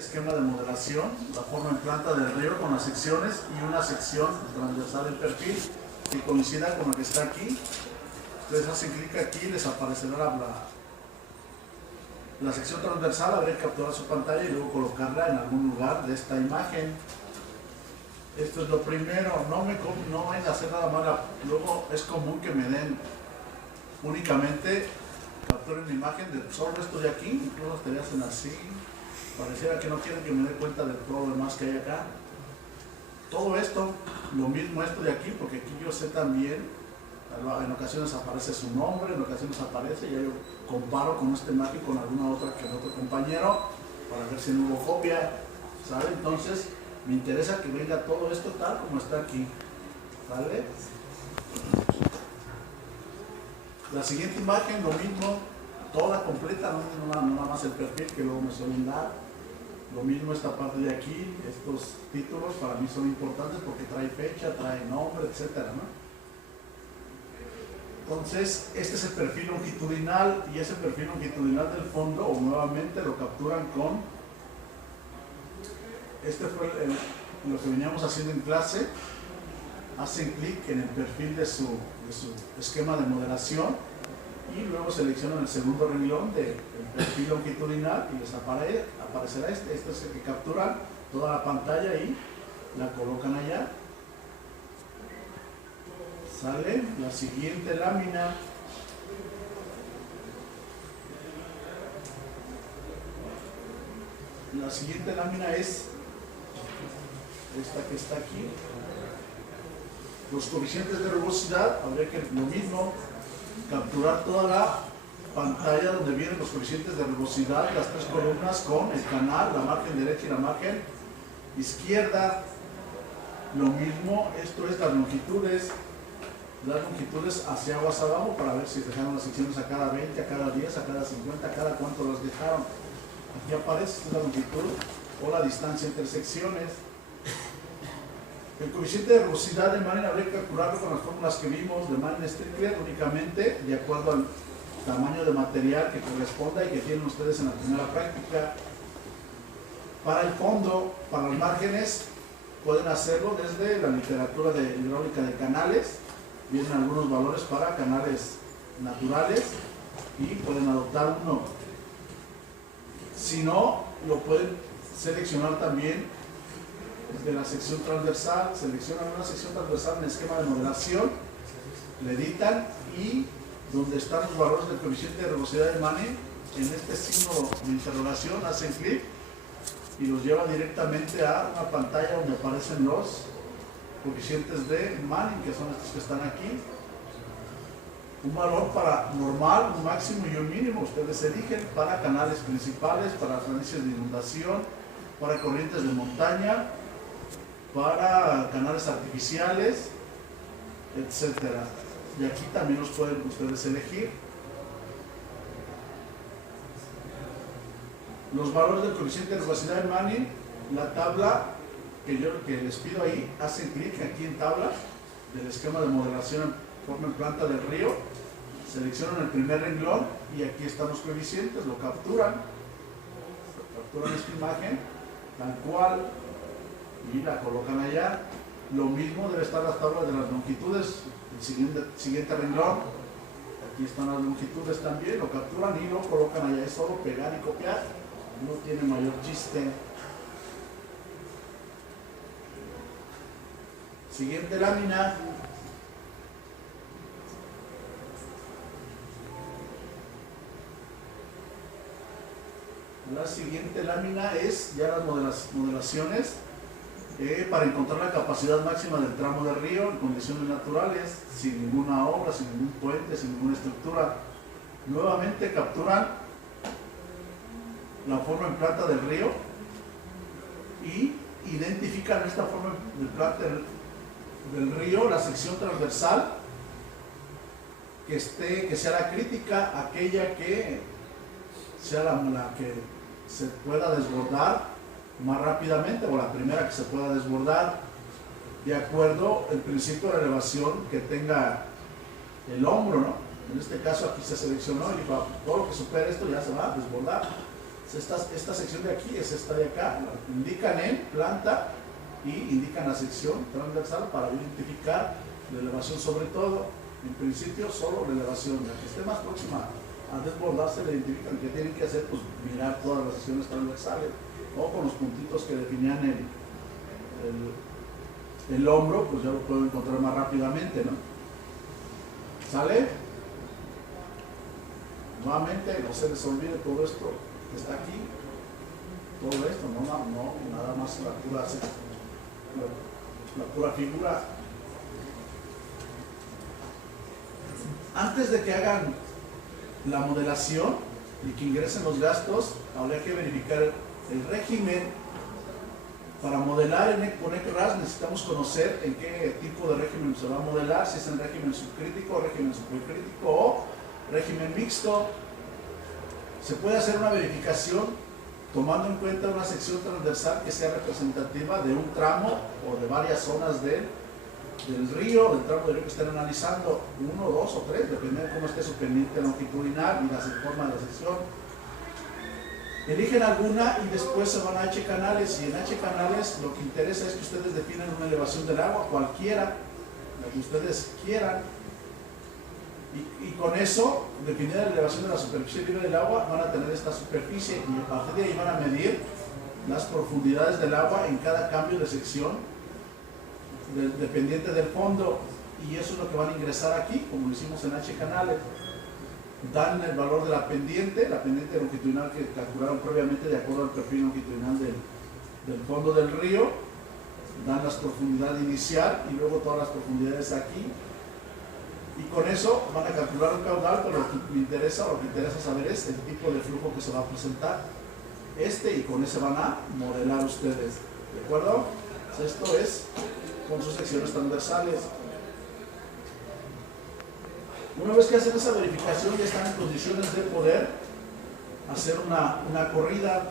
esquema de modelación, la forma en planta del río con las secciones y una sección transversal del perfil que coincida con lo que está aquí. Ustedes hacen clic aquí y les aparecerá la sección transversal. Habrá que capturar su pantalla y luego colocarla en algún lugar de esta imagen. Esto es lo primero, no vayan a hacer nada más. Luego es común que me den únicamente, capturen la imagen de solo esto de aquí, incluso te hacen así, pareciera que no quieren que me dé cuenta de todo lo demás que hay acá. Todo esto, lo mismo esto de aquí, porque aquí yo sé también, en ocasiones aparece su nombre, en ocasiones aparece, y yo comparo con esta imagen con alguna otra que el otro compañero, para ver si no hubo copia, ¿sale? Entonces, me interesa que venga todo esto tal como está aquí, ¿vale? La siguiente imagen, lo mismo, toda completa, no nada más el perfil que luego me suelen dar. Lo mismo esta parte de aquí, estos títulos para mí son importantes porque trae fecha, trae nombre, etcétera, ¿no? Entonces, este es el perfil longitudinal y ese perfil longitudinal del fondo, o nuevamente lo capturan con, este fue lo que veníamos haciendo en clase. Hacen clic en el perfil de su esquema de modelación y luego seleccionan el segundo renglón del perfil longitudinal y les aparecerá este es el que capturan toda la pantalla y la colocan allá. Sale la siguiente lámina. La siguiente lámina es esta que está aquí. Los coeficientes de rugosidad, habría que lo mismo, capturar toda la pantalla donde vienen los coeficientes de rugosidad, las tres columnas con el canal, la margen derecha y la margen izquierda. Lo mismo, esto es las longitudes hacia aguas abajo para ver si dejaron las secciones a cada 20, a cada 10, a cada 50, a cada cuánto las dejaron. Aquí aparece la longitud o la distancia entre secciones. El coeficiente de rugosidad de Manning habría que calcularlo con las fórmulas que vimos de Manning-Strickler, únicamente de acuerdo al tamaño de material que corresponda y que tienen ustedes en la primera práctica. Para el fondo, para los márgenes, pueden hacerlo desde la literatura de hidráulica de canales. Vienen algunos valores para canales naturales y pueden adoptar uno. Si no, lo pueden seleccionar también de la sección transversal. Seleccionan una sección transversal en el esquema de modelación, le editan y donde están los valores del coeficiente de rugosidad de Manning, en este signo de interrogación hacen clic y los lleva directamente a una pantalla donde aparecen los coeficientes de Manning, que son estos que están aquí. Un valor para normal, un máximo y un mínimo, ustedes eligen para canales principales, para planicies de inundación, para corrientes de montaña, para canales artificiales, etcétera. Y aquí también los pueden ustedes elegir. Los valores del coeficiente de rugosidad de Manning, la tabla que les pido ahí, hacen clic aquí en tabla del esquema de modelación en forma en planta del río, seleccionan el primer renglón y aquí están los coeficientes, lo capturan esta imagen tal cual y la colocan allá. Lo mismo debe estar las tablas de las longitudes, el siguiente renglón, aquí están las longitudes también, lo capturan y lo colocan allá. Es solo pegar y copiar, no tiene mayor chiste. Siguiente lámina. La siguiente lámina es ya las modelaciones para encontrar la capacidad máxima del tramo de río en condiciones naturales, sin ninguna obra, sin ningún puente, sin ninguna estructura. Nuevamente capturan la forma en planta del río y identifican esta forma en planta del río, la sección transversal que sea la crítica, aquella que sea la que se pueda desbordar más rápidamente, o la primera que se pueda desbordar de acuerdo al principio de elevación que tenga el hombro, ¿no? En este caso aquí se seleccionó y todo lo que supere esto ya se va a desbordar. Esta sección de aquí es esta de acá. Indican en planta y indican la sección transversal para identificar la elevación, sobre todo. En principio, solo la elevación. La que esté más próxima a desbordarse, le identifican que tienen que hacer, pues mirar todas las secciones transversales, o con los puntitos que definían el hombro, pues ya lo puedo encontrar más rápidamente, ¿no? ¿Sale? Nuevamente, no se les olvide todo esto que está aquí, todo esto, no nada más la pura figura. Antes de que hagan la modelación y que ingresen los gastos, habría que verificar el régimen. Para modelar con ECRAS necesitamos conocer en qué tipo de régimen se va a modelar, si es en régimen subcrítico, régimen supercrítico o régimen mixto. Se puede hacer una verificación tomando en cuenta una sección transversal que sea representativa de un tramo o de varias zonas del río, del tramo de río que estén analizando, 1, 2 o 3, depende de cómo esté su pendiente longitudinal y la forma de la sección. Eligen alguna y después se van a H canales, y en H canales lo que interesa es que ustedes definen una elevación del agua, cualquiera, la que ustedes quieran, y con eso, definida la elevación de la superficie libre del agua, van a tener esta superficie, y a partir de ahí van a medir las profundidades del agua en cada cambio de sección dependiente del fondo, y eso es lo que van a ingresar aquí, como lo hicimos en H canales. Dan el valor de la pendiente longitudinal que calcularon previamente de acuerdo al perfil longitudinal del fondo del río, dan la profundidad inicial y luego todas las profundidades aquí, y con eso van a calcular un caudal, pero lo que me interesa saber es el tipo de flujo que se va a presentar, y con ese van a modelar ustedes, ¿de acuerdo? Pues esto es con sus secciones transversales. Una vez que hacen esa verificación, ya están en condiciones de poder hacer una corrida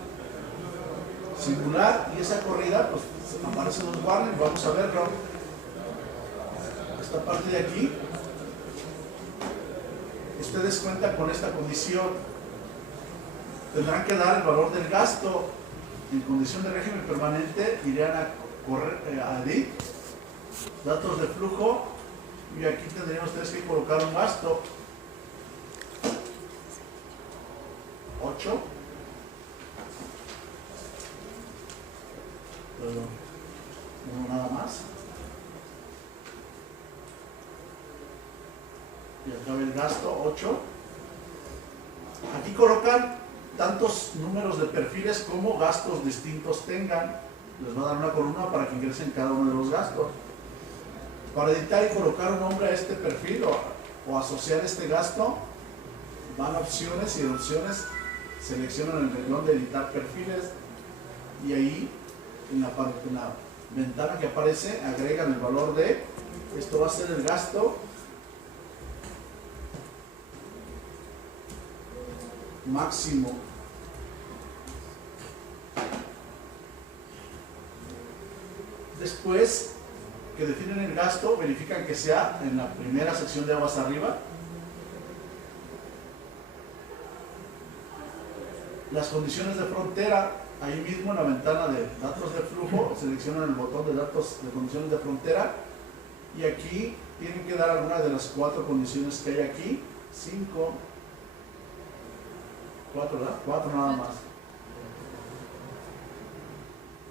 singular, y esa corrida, pues aparecen los warnings, vamos a verlo. Esta parte de aquí, ustedes cuentan con esta condición, tendrán que dar el valor del gasto. En condición de régimen permanente irían a edit, datos de flujo, y aquí tendrían ustedes que colocar un gasto 8, perdón, no nada más, y acá ve el gasto 8. Aquí colocan tantos números de perfiles como gastos distintos tengan. Les va a dar una columna para que ingresen cada uno de los gastos. Para editar y colocar un nombre a este perfil o asociar este gasto, van a opciones, y en opciones seleccionan el renglón de editar perfiles, y ahí en la ventana que aparece agregan el valor de, esto va a ser el gasto máximo. Después que definen el gasto, verifican que sea en la primera sección de aguas arriba. Las condiciones de frontera, ahí mismo en la ventana de datos de flujo, seleccionan el botón de datos de condiciones de frontera, y aquí tienen que dar alguna de las 4 condiciones que hay aquí, 5, 4, ¿verdad? 4 nada más.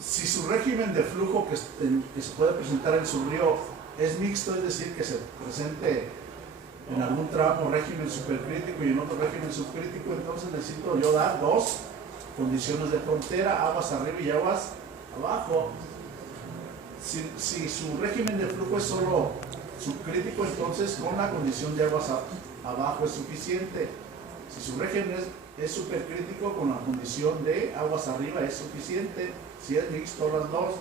Si su régimen de flujo que se puede presentar en su río es mixto, es decir, que se presente en algún tramo régimen supercrítico y en otro régimen subcrítico, entonces necesito yo dar 2 condiciones de frontera, aguas arriba y aguas abajo. Si su régimen de flujo es solo subcrítico, entonces con la condición de aguas abajo es suficiente. Si su régimen es supercrítico, con la condición de aguas arriba es suficiente. Si es mixto, las 2.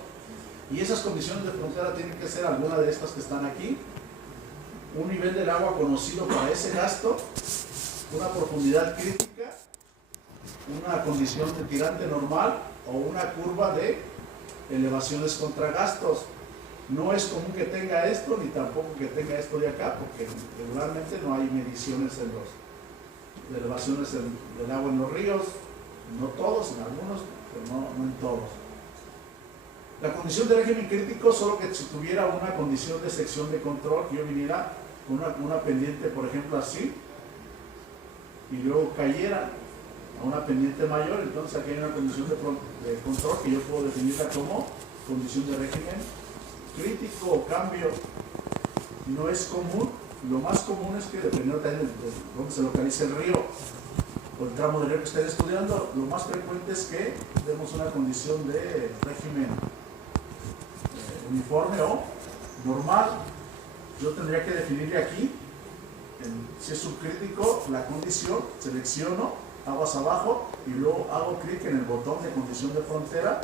Y esas condiciones de frontera tienen que ser alguna de estas que están aquí: un nivel del agua conocido para ese gasto, una profundidad crítica, una condición de tirante normal o una curva de elevaciones contra gastos. No es común que tenga esto, ni tampoco que tenga esto de acá, porque regularmente no hay mediciones de elevaciones del agua en los ríos. No todos, en algunos, pero no en todos. La condición de régimen crítico, solo que si tuviera una condición de sección de control, que yo viniera con una pendiente, por ejemplo, así, y luego cayera a una pendiente mayor, entonces aquí hay una condición de control que yo puedo definirla como condición de régimen crítico o cambio. No es común, lo más común es que dependiendo también de dónde se localice el río o el tramo de río que estén estudiando, lo más frecuente es que demos una condición de régimen uniforme o normal. Yo tendría que definirle aquí, si es subcrítico, la condición, selecciono aguas abajo y luego hago clic en el botón de condición de frontera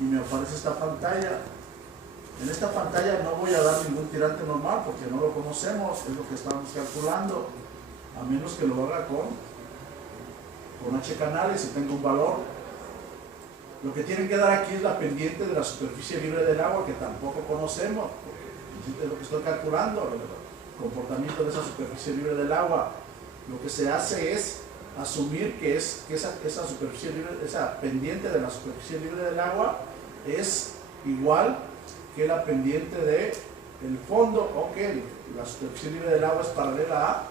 y me aparece esta pantalla. En esta pantalla no voy a dar ningún tirante normal porque no lo conocemos, es lo que estamos calculando, a menos que lo haga con H canales y tenga un valor. Lo que tienen que dar aquí es la pendiente de la superficie libre del agua, que tampoco conocemos, porque es lo que estoy calculando, el comportamiento de esa superficie libre del agua. Lo que se hace es asumir que esa superficie libre, esa pendiente de la superficie libre del agua es igual que la pendiente del fondo, o que la superficie libre del agua es paralela a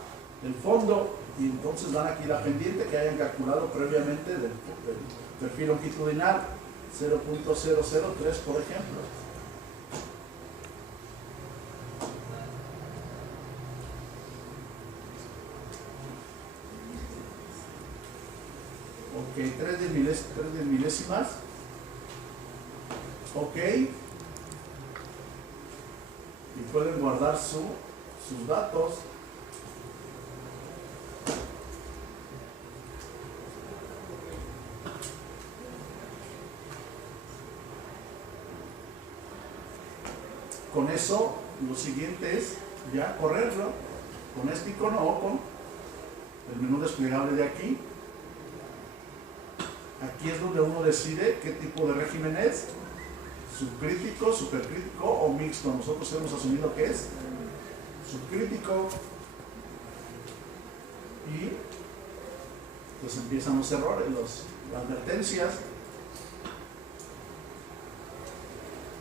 el fondo, y entonces dan aquí la pendiente que hayan calculado previamente del perfil longitudinal 0.003, por ejemplo. Ok, 3 de milésimas. Ok. Y pueden guardar sus datos. Con eso, lo siguiente es ya correrlo con este icono o con el menú desplegable de aquí. Aquí es donde uno decide qué tipo de régimen es, subcrítico, supercrítico o mixto. Nosotros hemos asumido que es subcrítico y pues empiezan los errores, las advertencias.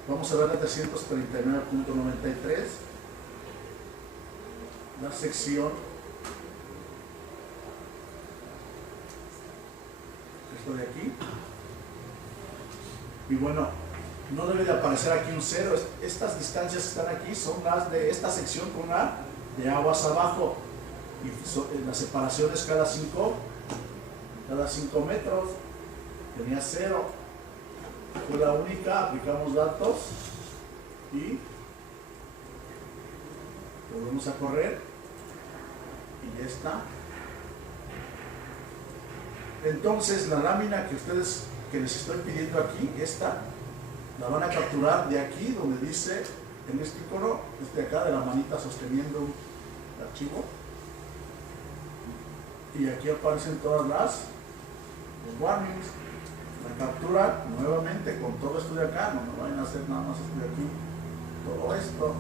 Vamos a ver la 339.93, la sección, esto de aquí, y bueno, no debe de aparecer aquí un 0, estas distancias que están aquí son las de esta sección con la de aguas abajo, y las separaciones cada 5 metros, tenía 0. Fue la única, aplicamos datos y volvemos a correr y ya está. Entonces la lámina que les estoy pidiendo aquí, esta, la van a capturar de aquí donde dice, en este icono, de acá de la manita sosteniendo el archivo, y aquí aparecen todas los warnings. La captura nuevamente con todo esto de acá, no me vayan a hacer nada más esto de aquí, todo esto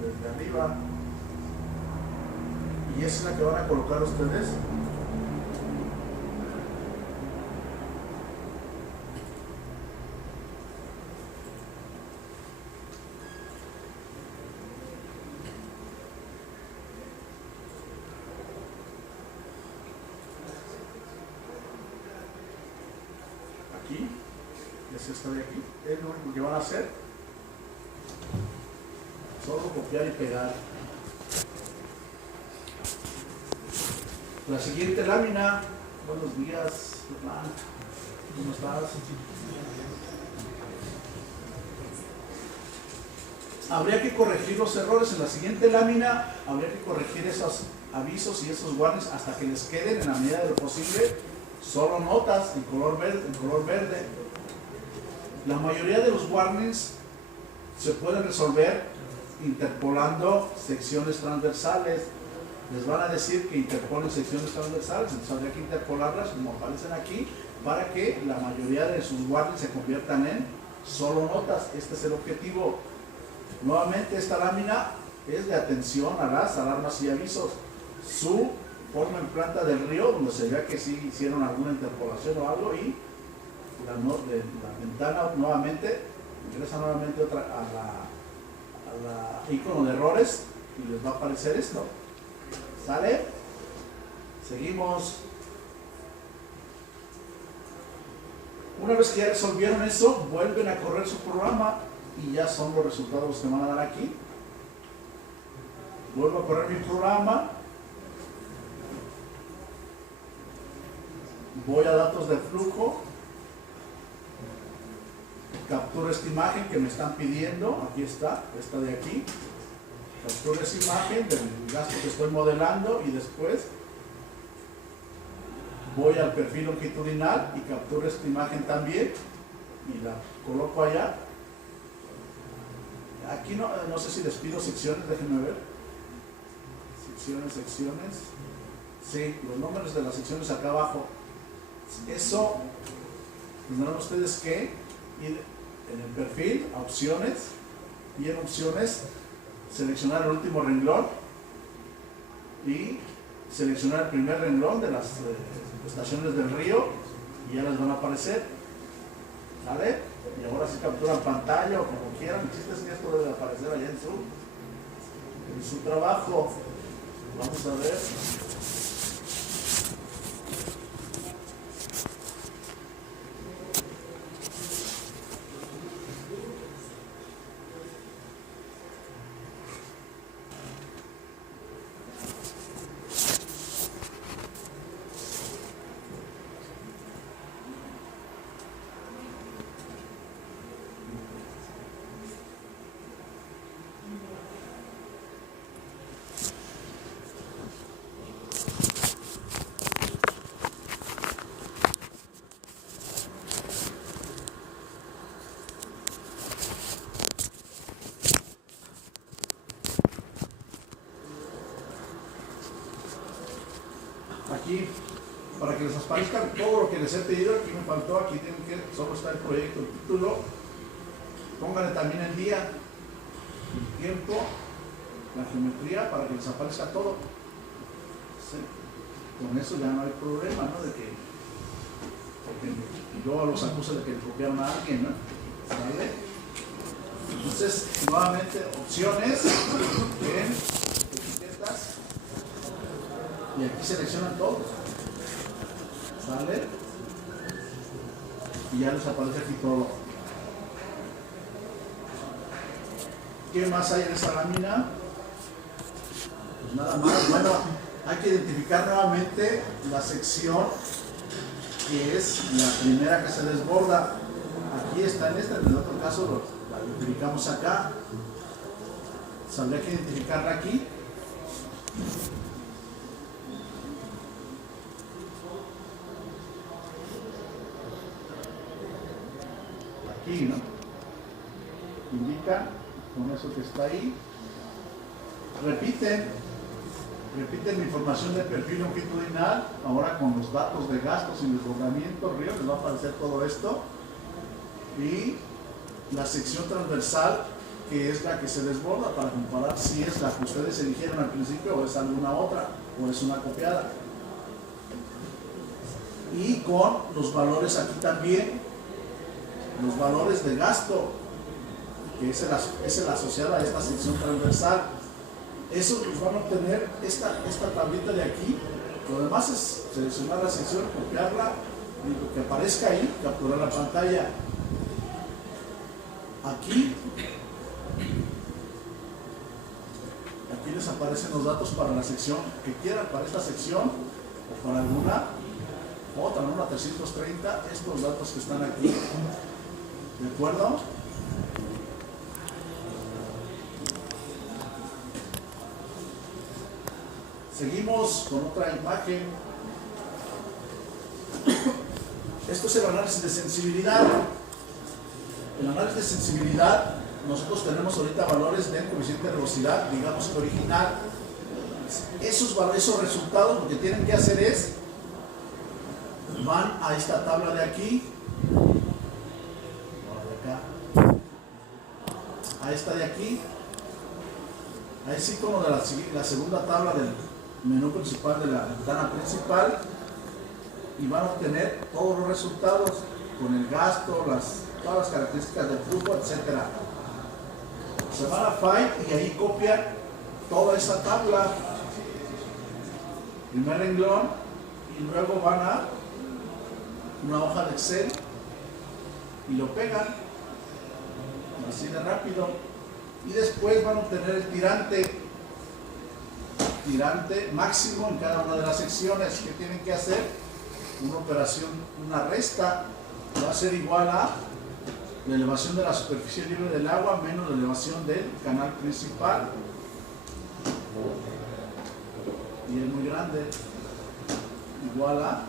desde arriba, y esa es la que van a colocar ustedes aquí. Es esta de aquí, es lo único que van a hacer, solo copiar y pegar. La siguiente lámina. Buenos días, Hernán, ¿cómo estás? Habría que corregir los errores en la siguiente lámina, habría que corregir esos avisos y esos warnings hasta que les queden, en la medida de lo posible, solo notas en color verde. La mayoría de los warnings se pueden resolver interpolando secciones transversales. Les van a decir que interpolen secciones transversales, entonces habría que interpolarlas como aparecen aquí para que la mayoría de sus warnings se conviertan en solo notas. Este es el objetivo. Nuevamente, esta lámina es de atención a las alarmas y avisos. Su forma en planta del río, donde se vea que sí hicieron alguna interpolación o algo, y la ventana nuevamente, ingresa nuevamente otra a la icono de errores y les va a aparecer esto. ¿Sale? Seguimos. Una vez que ya resolvieron eso, vuelven a correr su programa y ya son los resultados que van a dar aquí. Vuelvo a correr mi programa. Voy a datos de flujo. Capturo esta imagen que me están pidiendo. Aquí está, esta de aquí. Capturo esa imagen del gasto que estoy modelando y después voy al perfil longitudinal y capturo esta imagen también y la coloco allá. Aquí no sé si les pido secciones, déjenme ver. Secciones. Sí, los nombres de las secciones acá abajo. Eso tendrán ustedes que ir en el perfil a opciones y en opciones seleccionar el último renglón y seleccionar el primer renglón de las estaciones del río y ya les van a aparecer. ¿Vale? Y ahora sí capturan pantalla o como quieran. El chiste es que esto debe aparecer allá en su trabajo. Vamos a ver. Aquí, para que les aparezca todo lo que les he pedido, aquí me faltó, aquí tienen que, solo está el proyecto, el título, pónganle también el día, el tiempo, la geometría, para que les aparezca todo. ¿Sí? Con eso ya no hay problema, ¿no? De que, porque yo los acuso de que copiaron a alguien, ¿no? ¿Sale? Entonces, nuevamente, opciones, en etiquetas, y aquí seleccionan todos. ¿Sale? Y ya les aparece aquí todo. ¿Qué más hay en esta lámina? Pues nada más. Bueno, hay que identificar nuevamente la sección que es la primera que se desborda. Aquí está en esta, en el otro caso la identificamos acá. Habría que identificarla aquí. Aquí, ¿no? Indica con eso que está ahí. Repiten mi información del perfil longitudinal, ahora con los datos de gastos y desbordamiento, río, les va a aparecer todo esto. Y la sección transversal, que es la que se desborda, para comparar si es la que ustedes eligieron al principio o es alguna otra, o es una copiada. Y con los valores aquí también, los valores de gasto, que es el asociado a esta sección transversal. Eso los van a obtener esta tablita de aquí. Lo demás es seleccionar la sección, copiarla y lo que aparezca ahí, capturar la pantalla. Aquí les aparecen los datos para la sección que quieran, para esta sección o para alguna otra, ¿no? La 330, estos datos que están aquí. ¿De acuerdo? Seguimos con otra imagen. Esto es el análisis de sensibilidad. El análisis de sensibilidad, nosotros tenemos ahorita valores del coeficiente de velocidad, digamos que original. Esos resultados lo que tienen que hacer es, van a esta tabla de aquí, a esta de aquí, a ese icono de la segunda tabla menú principal de la ventana principal y van a obtener todos los resultados con el gasto, todas las características del flujo, etc. Se van a File y ahí copian toda esa tabla, primer renglón, y luego van a una hoja de Excel y lo pegan así de rápido, y después van a obtener el tirante máximo en cada una de las secciones. ¿Qué tienen que hacer? Una operación, una resta, va a ser igual a la elevación de la superficie libre del agua menos la elevación del canal principal, y es muy grande, igual a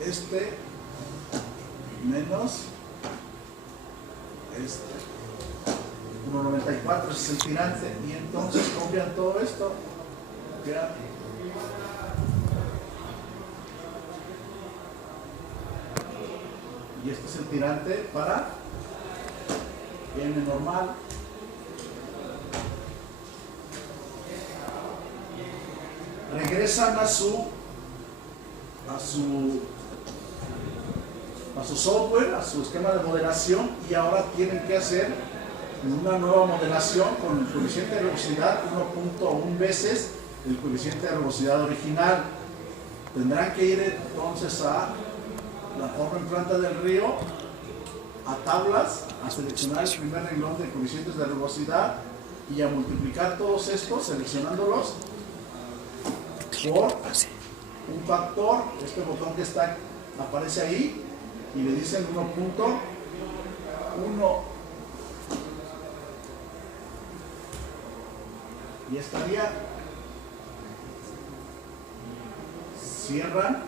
este menos este. 1.94 es el tirante, y entonces copian todo esto, copian, y este es el tirante para N normal. Regresan a su software, a su esquema de modelación, y ahora tienen que hacer una nueva modelación con el coeficiente de rugosidad 1.1 veces el coeficiente de rugosidad original. Tendrán que ir entonces a la forma en planta del río, a tablas, a seleccionar el primer renglón de coeficientes de rugosidad y a multiplicar todos estos, seleccionándolos por un factor, este botón que está, aparece ahí, y le dicen 1.1. Y estaría, cierran.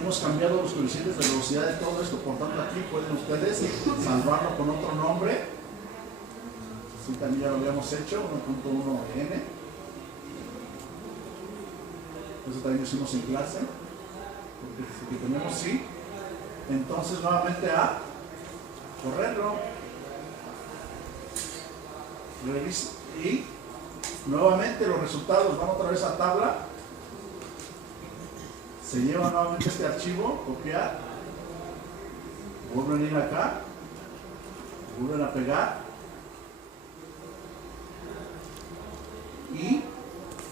Hemos cambiado los coeficientes de velocidad de todo esto, por tanto aquí pueden ustedes salvarlo con otro nombre. Sí, también ya lo habíamos hecho, 1.1n. Eso también lo hicimos en clase, porque tenemos sí. Entonces nuevamente a correrlo, revisa, y nuevamente los resultados van otra vez a tabla, se lleva nuevamente este archivo, copiar, vuelven a ir acá, vuelven a pegar y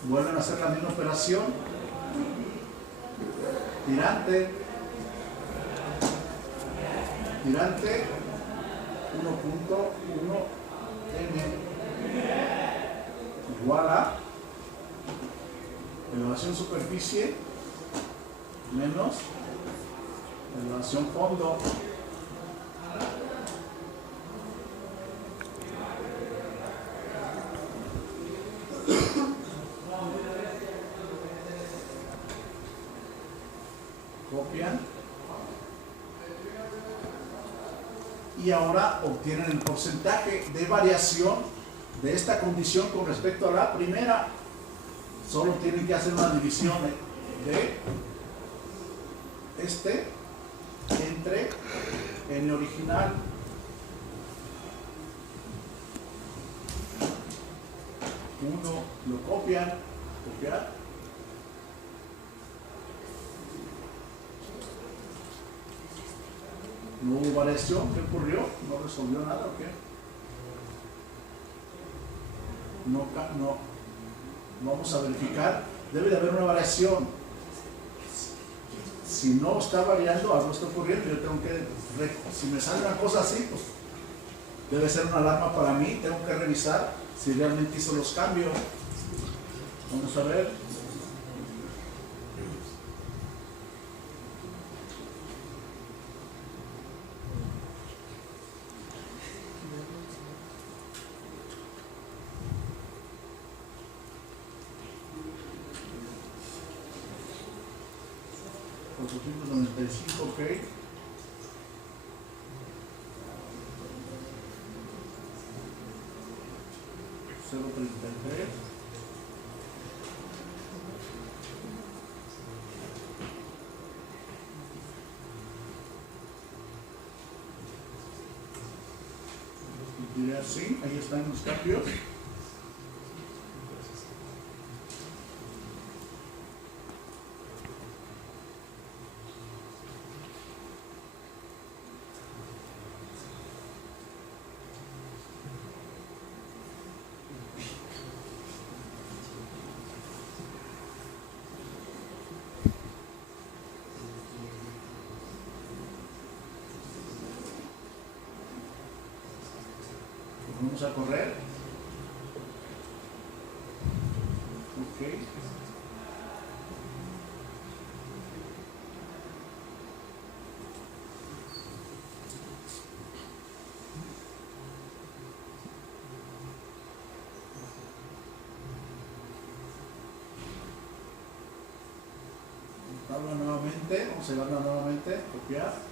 vuelven a hacer la misma operación, tirante 1.1n igual a elevación superficie menos elevación fondo. Copian y ahora obtienen el porcentaje de variación de esta condición con respecto a la primera. Solo tienen que hacer una división de este entre n original uno, lo copiar, no hubo variación. ¿Qué ocurrió? ¿No resolvió nada o qué? No, vamos a verificar. Debe de haber una variación. Si no está variando, algo está ocurriendo. Yo tengo que, si me sale una cosa así, pues debe ser una alarma para mí. Tengo que revisar si realmente hizo los cambios. Vamos a ver. $495, ok. $0.33. Y diré así, ahí están los cambios. Vamos a correr. Ok. Tabla nuevamente, vamos a llevarla nuevamente, copiar.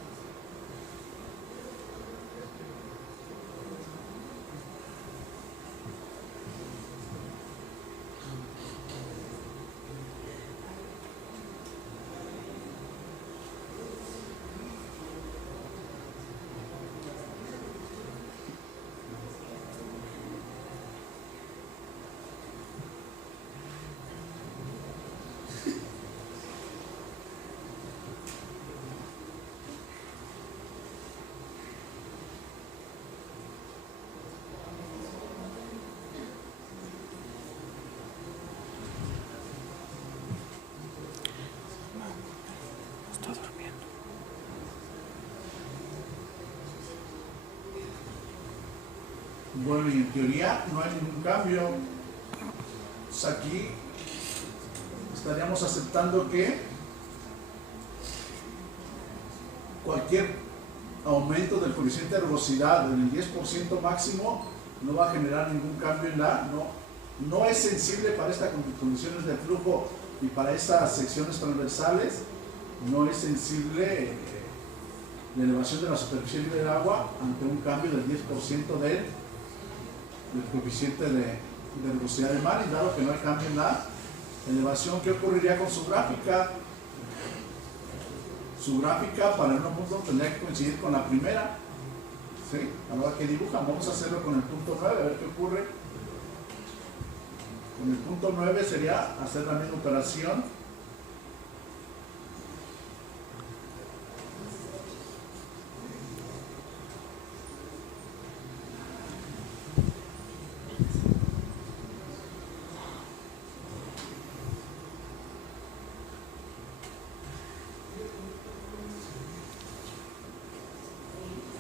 Bueno, y en teoría no hay ningún cambio. Pues aquí estaríamos aceptando que cualquier aumento del coeficiente de rugosidad del 10% máximo no va a generar ningún cambio en la... No es sensible para estas condiciones de flujo y para estas secciones transversales, no es sensible la elevación de la superficie libre del agua ante un cambio del 10% del coeficiente de rugosidad del mar, y dado que no hay cambio en la elevación, ¿qué ocurriría con su gráfica? Su gráfica para el 1 punto tendría que coincidir con la primera, ¿sí? A la hora que dibujan, vamos a hacerlo con el punto 9, a ver qué ocurre. Con el punto 9 sería hacer la misma operación.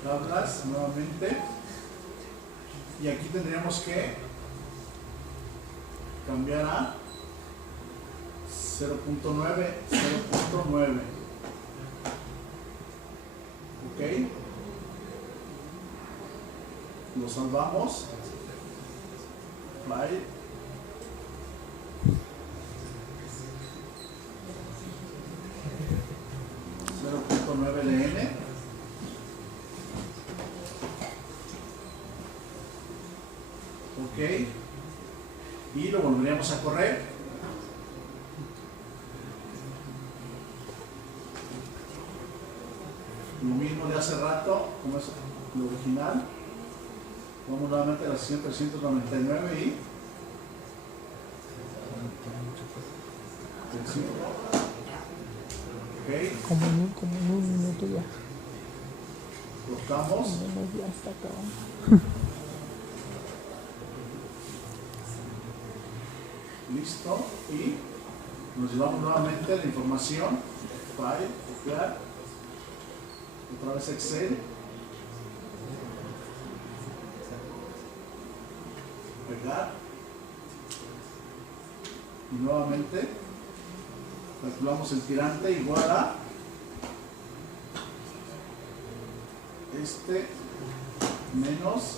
Tablas nuevamente, y aquí tendríamos que cambiar a 0.9, ok, lo salvamos, file, LN. Ok, y lo volveríamos a correr. Lo mismo de hace rato, como es lo original. Vamos nuevamente a la sesión 399 y okay. Como en un minuto ya. Cortamos. Ya está acabando. Listo, y nos llevamos nuevamente la información, file, copiar, otra vez Excel, pegar, y nuevamente calculamos el tirante igual a menos